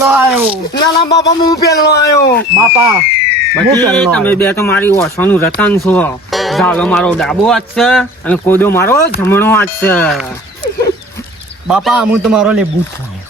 ના ના બાપા, હું પેલો આવ્યો બાપા તમે બે તો મારી ઓછાનું રતન છો ઝાલો મારો ડાબો હાથ છે અને કોદો મારો જમણો હાથ છે. બાપા, હું તમારો લે બૂટ થાય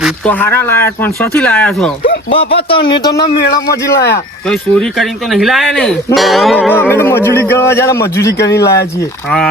ઈ તો હારા લાયા પણ સોથી લાયા છો. બાપા તને તો ના મેળામાંથી લાયા કોઈ. ચોરી કરીને તો નહીં લાયા ને અમે મજૂરી કરવા જયારે મજૂરી કરીને લાયા છીએ હા.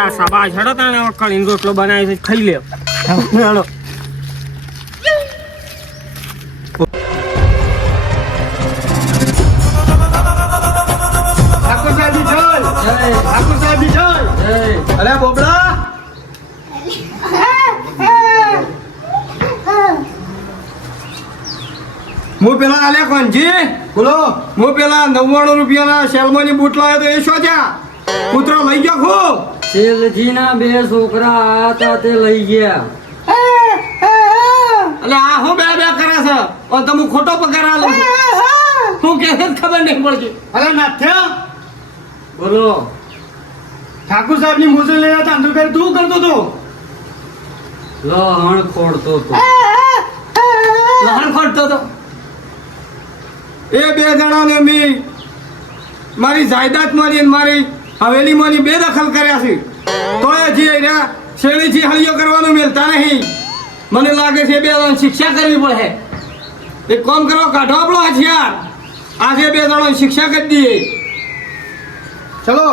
બેટા શાબાશ હેડો તાણે કળીનો રોટલો બનાવી છે બોલો. હું પેલા નવ્વાણું રૂપિયાના સેલમાની બૂટ લાવ્યો તો એ શું થયા? કૂતરો લઈ ગયો ખો શેલજીના બે છોકરા તા તે લઈ ગયા. એટલે આ હું બે બે કરે છે? પણ તમે ખોટો પગાર આલો છો. હું કે ખબર નહીં પડતી. અરે નાથ્ય બોલો. ઠાકુર સાહેબની મુજરી લઈને હતા તો કરી તું કરતો તો લહણ ખોડતો તો લહણ ખોડતો તો એ બે જણાને મેં મારી જાયદાદ મારી મારી હવેલી મારી બે દખલ કર્યા છે. તો એ જે રહ્યા શેરડીથી હળિયો કરવાનું મેલતા નહીં. મને લાગે છે બે જણાને શિક્ષા કરવી પડે. એક કોમ કરો કાઢો આપણો હથિયાર. આજે બે જણાને શિક્ષા કરી દઈએ ચલો.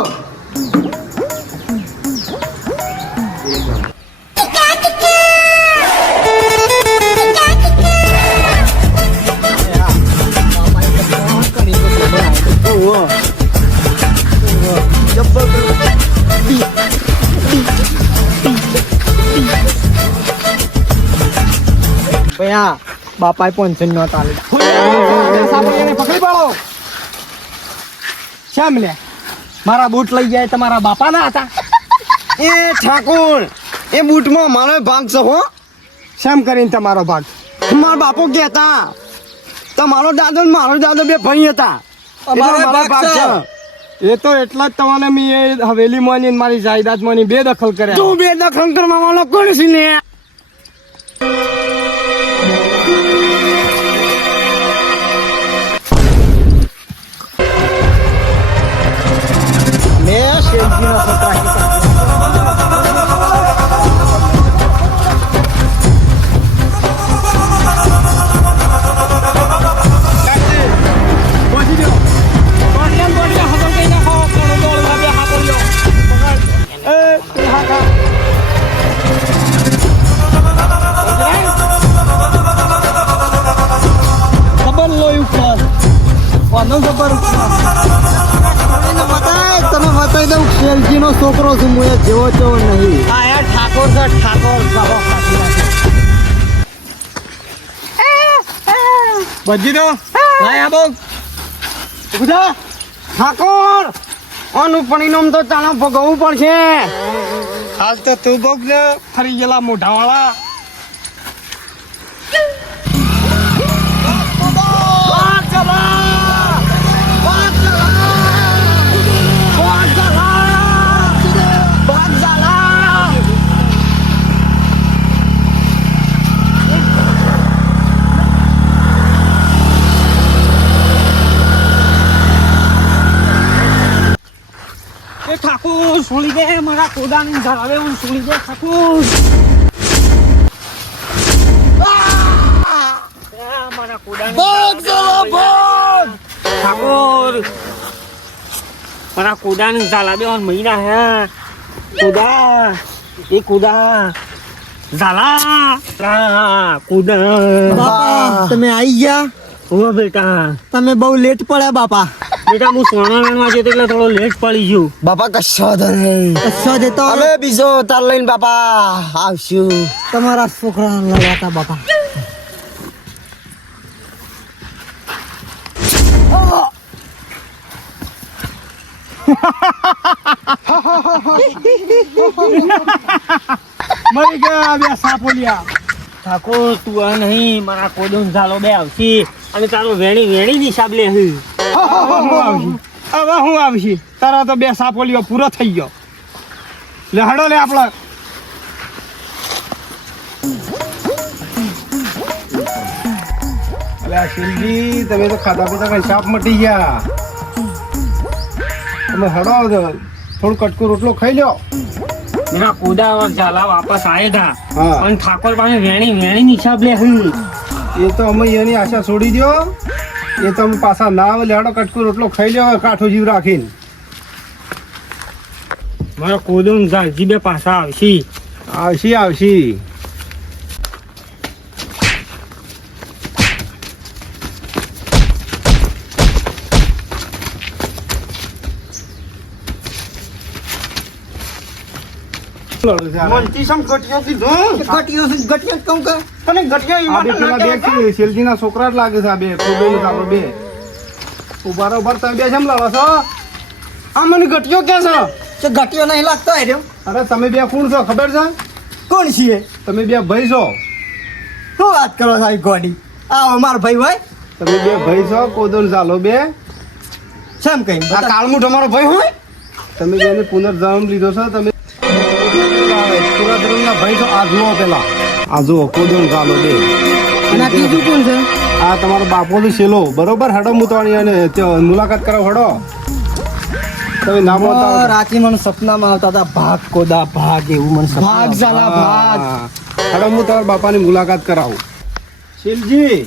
ભૈયા બાપાએ પંચન નો તાલે પકડી પાડો. શેમ લે મારા બૂટ લઈ જાય તમારા બાપાના હતા. એ ઠાકોર એ બૂટમાં મારો ભાગ છે હો. શેમ કરીને તમારો ભાગ. મારા બાપુ કહેતા તમારો દાદો ને મારો દાદો બે ભાઈ હતા. અમારો એટલે ભાગ છે. એ તો એટલા જ તમને મેં હવેલી માની મારી જાયદાદ માની બે દખલ કર્યા. તું બે દખલ કરવા વાળો કોણ છે ને? છું હું એ જેવો તેવો નહીં. આ યાર ઠાકોર છે ઠાકોર. બજી દો. લાયા બહુ. બધા ઠાકોર. આનું પરિણામ તો ચાણા ભોગવવું પડશે. આજ તો તું ભોગ ફરી ગયેલા મોઢા સોળી દે મારા કોદાની ધરાવે હું સોળી દે આ! મારા કોદાની ઝાલા બે મહિના હે. કુદા એ કુદા ઝાલા. કુદા બાપા તમે આવી ગયા? ઓ બેટા. તમે બહુ લેટ પડ્યા બાપા. બેટા હું સોના વેણવા છે એટલે થોડો લેટ પડી ગયો. બાપા કશો તો નહીં. કશો દેતો હવે બીજો તાર લઈને બાપા આવશું. તમારા છોકરા લડાતા બાપા. મરી ગયા બે સાપોલિયા. ઠાકોર તું આ નહીં મારા કોદો ને ઝાલો બે આવશે. અને તારો વેણી વેણી ની હિસાબ લે હે. હવે હું આવશે તારા તો બે સાપોલીઓ પૂરો થઈ ગયો લે હડો લે આપણા અલ્યા તમે તો ખાધા પીતા કઈ સાપ મટી ગયા તમે હડો થોડું કટકું રોટલો ખાઈ લો મેરા કુદા और ઝાલા વાપસ આયે થા અને ઠાકોર પાસે વેણી વેણી હિસાબ લે હું એ તો અમે એની આશા છોડી દો એ તો પાછા ના આવે લેડો કટકું રોટલો ખાઈ લેવો કાઠો જીવ રાખીને. મારા કોદો જીબે પાછા આવશે. આવશી આવશી ગટિયો છે, ગટિયો જ કહું કે આ બે પેલા બે છે, શેલજીના છોકરા જ લાગે છે આ બે બે. ઊભા ઊભા તમે બે જેમ લડો છો? આ મને ગટિયો કે છે? ગટિયો નહીં લાગતો એ અરે તમે બે કોણ છો ખબર છે? કોણ છીએ? તમે બે ભાઈ છો. શું વાત કરો સાહેબ ગોડી? આ અમારો ભાઈ હોય. તમે બે ભાઈ છો કોદોન ચાલો બે. શેમ કઈ આ કાળમુઠ અમારો ભાઈ હોય? તમે જેને પુનર્જન્મ લીધો છો તમે પુનર્જન્મના ભાઈ છો આ જુઓ પેલા આ જુઓ કોદોન ચાલો બે. અને આ કોણ છે? આ તમારો બાપો તો શેલો બરોબર? હડો મુતવાણી અને મુલાકાત કરો હડો. તમે ના બોલતા રાતી મને સપનામાં આવતા હતા ભાગ કોદા ભાગ એવું મને ભાગ ઝાલા ભાગ. હડો હું તમારા બાપાની મુલાકાત કરાવું. શિવજી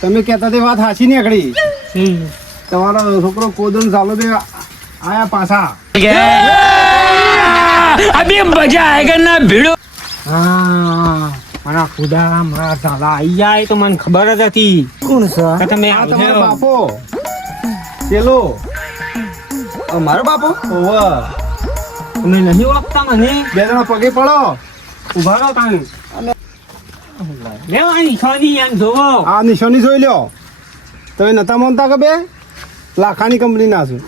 તમે કહેતા તે વાત હાચી નીકળી. તમારો છોકરો કોદન ચાલો બે આયા પાછા. હા મારા ખુદા મારા ઝાલા આઈ જાય તો મને ખબર જ હતી. કોણ છે? કે તમે આ તમારો આવજો બાપો. પેલો. મારો બાપો? ઓવર તમે નહીં ઓળખતા મને? બે જણા પગે પડો. ઊભા રહો તાને લેવા નિશાની એમ જોવો. આ નિશાની જોઈ લ્યો. તમે નતા માનતા કે બે? લાખાની કંપની ના છું.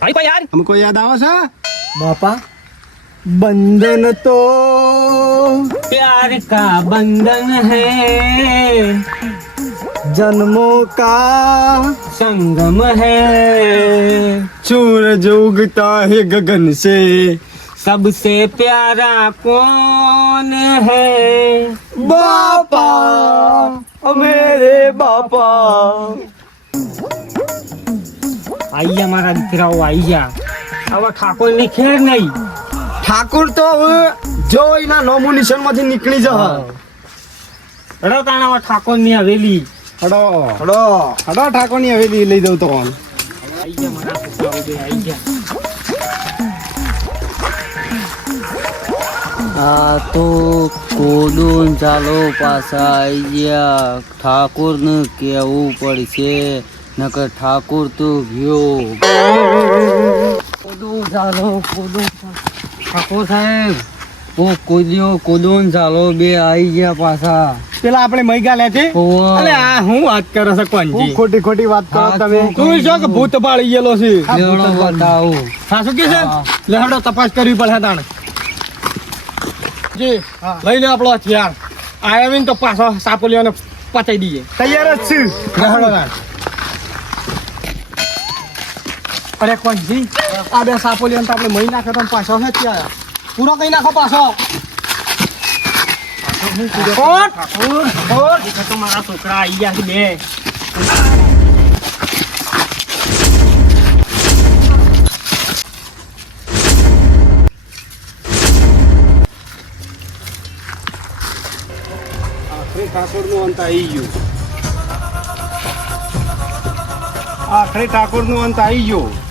ભાઈ યાર? અમને કોઈ યાદ આવે છે? बापा बंधन तो प्यार का बंधन है। जन्मों का संगम है। चूर जो उगता है गगन से। सबसे प्यारा कौन है? बापा मेरे बापा। आइया हमारा दिख रहा आइया। હવે ઠાકોરની ખેર નહીં. ઠાકુર તો હવે જો એના નોમિનેશન નિશાનમાંથી નીકળી જા રડો તાણા ઠાકોરની હવેલી. હડો. હડો. હડો ઠાકોરની હવેલી લઈ દઉં તો કોણ આઈ જા મારા છોકરાઓ આઈ જા આ તો કોડું ચાલો પાછા આવી ગયા. ઠાકુર ને કેવું પડશે. નકર ઠાકોર તો ગયો. કોડું ચાલો કોડું ઠાકોર સાહેબ ઓ કોદિયો કોદોન ચાલો બે આવી ગયા પાછા. પેલા આપણે મૈગા લે છે? અરે આ હું વાત કરો છો કોણજી ખોટી ખોટી વાત કરો તમે. તો છો કે ભૂત પાળી ગયેલો છે. લેવડો બતાવો. સાસુ કે છે? હા. તપાસ કરવી પડે તાણ. જી લઈને આપણો હથિયાર. આવીને તો પાછો સાપોલિયોને પચાઈ દઈએ. તૈયાર જ છું. તાણ. અરે કોણજી આ બે સાપોલીઓને તો આપણે મહી નાખે તો પાછો છે ત્યાં પૂરો કઈ નાખો પાછો. મારા છોકરા આઈ ગયા છે બે. ઠાકોરનું અંત આવી ગયું. આખરે ઠાકોરનું અંત આવી ગયો.